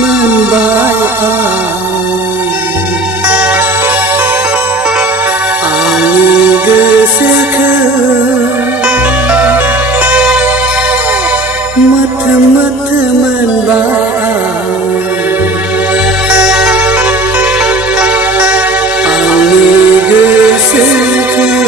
Menbaik angin geseke teman baik angin geseke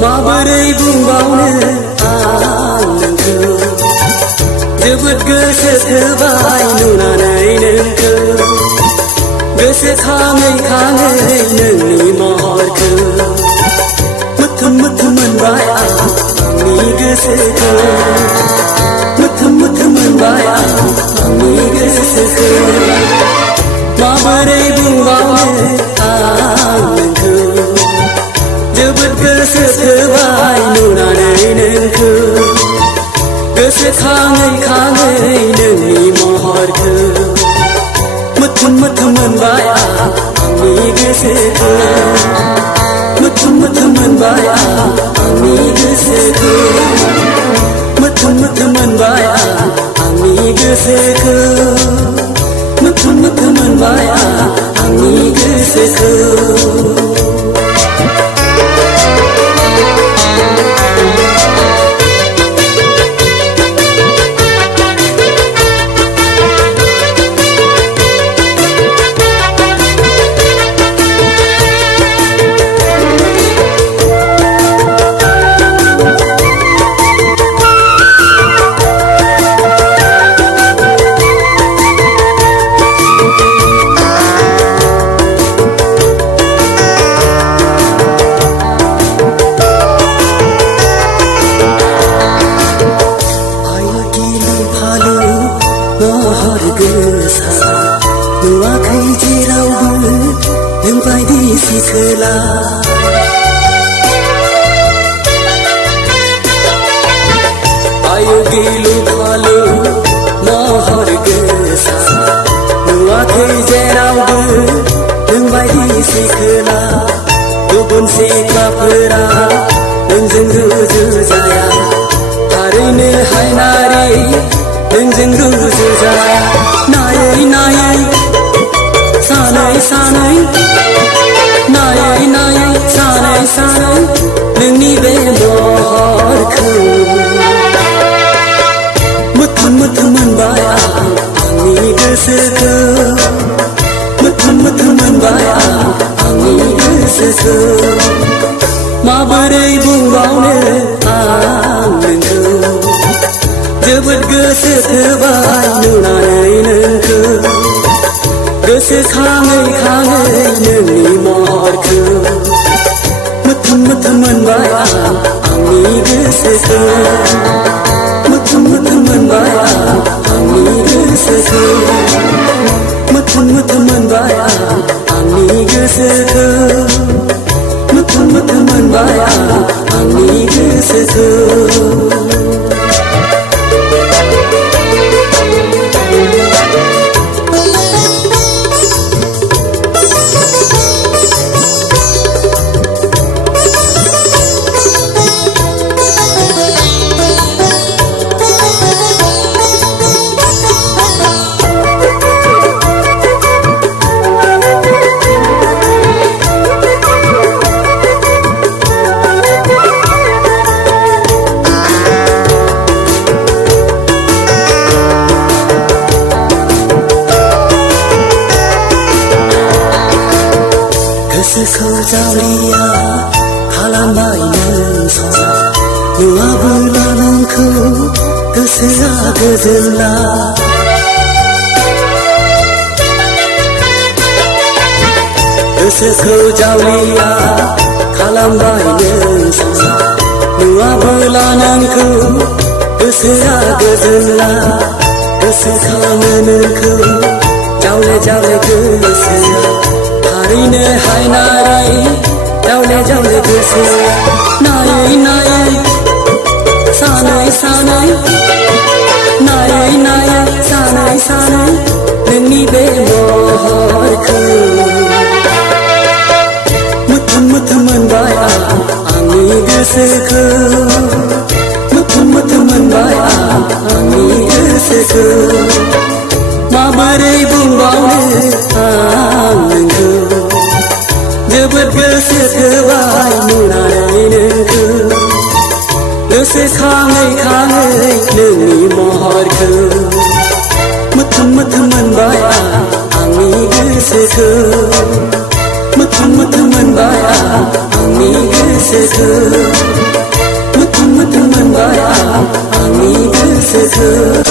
Maborai bumbaunya nengko Jebut gosetebai nunanai nengko Gosekangai nengni mahorko Mutum-mutuman ami goseko Mutum-mutuman ami goseko Maborai bumbaunya nengko Jebut gosetebai nunanai nengko Gosekangai nengni mahorko Mutum-mutuman ami goseko Mutum-mutuman ami goseko Mutum-mutuman ami goseko Mutum-mutuman ami goseko Nuakai jirau Tempai di sikela Ayo gilu kalu Mohor gesa Nuakai jirau Tempai di sikela Tubun sikap pera Nengjeng ruju jaya Hari ni hai nari Nengjeng ruju jaya Nayai Sanai Nayai Sanai Nengni bemohorku Mutum-mutuman ami goseko Mutum-mutuman ami goseko Maborai bumbaunya nengko Jebut gosetebai nunanai nengko Gosekangai nengni mahorko Mutum-mutuman ami goseko Mutum-mutuman ami goseko Mutum-mutuman ami goseko Mutum-mutuman ami goseko Goseku jaulia Kalamai nengso Nua bulananku Gosea gejela Goseku jaulia Kalamai nengso Nua bulananku Gosea gejela Gosekanganku Jaule gosea Hari ni hai nari Jaule gosea Nayai गोसोखौ मोथो मोनबाय आंनि गोसोखौ माबोरै बुंबावनो आं नोंखौ जोबोद गोसो थोबाय नुनानै नोंखौ गोसोखाङै खाङै नोंनि महरखौ मोथो मोनबाय आंनि गोसोखौ मोथो मोनबाय आंनि गोसोखौ मोथो मोनबाय आंनि गोसोखौ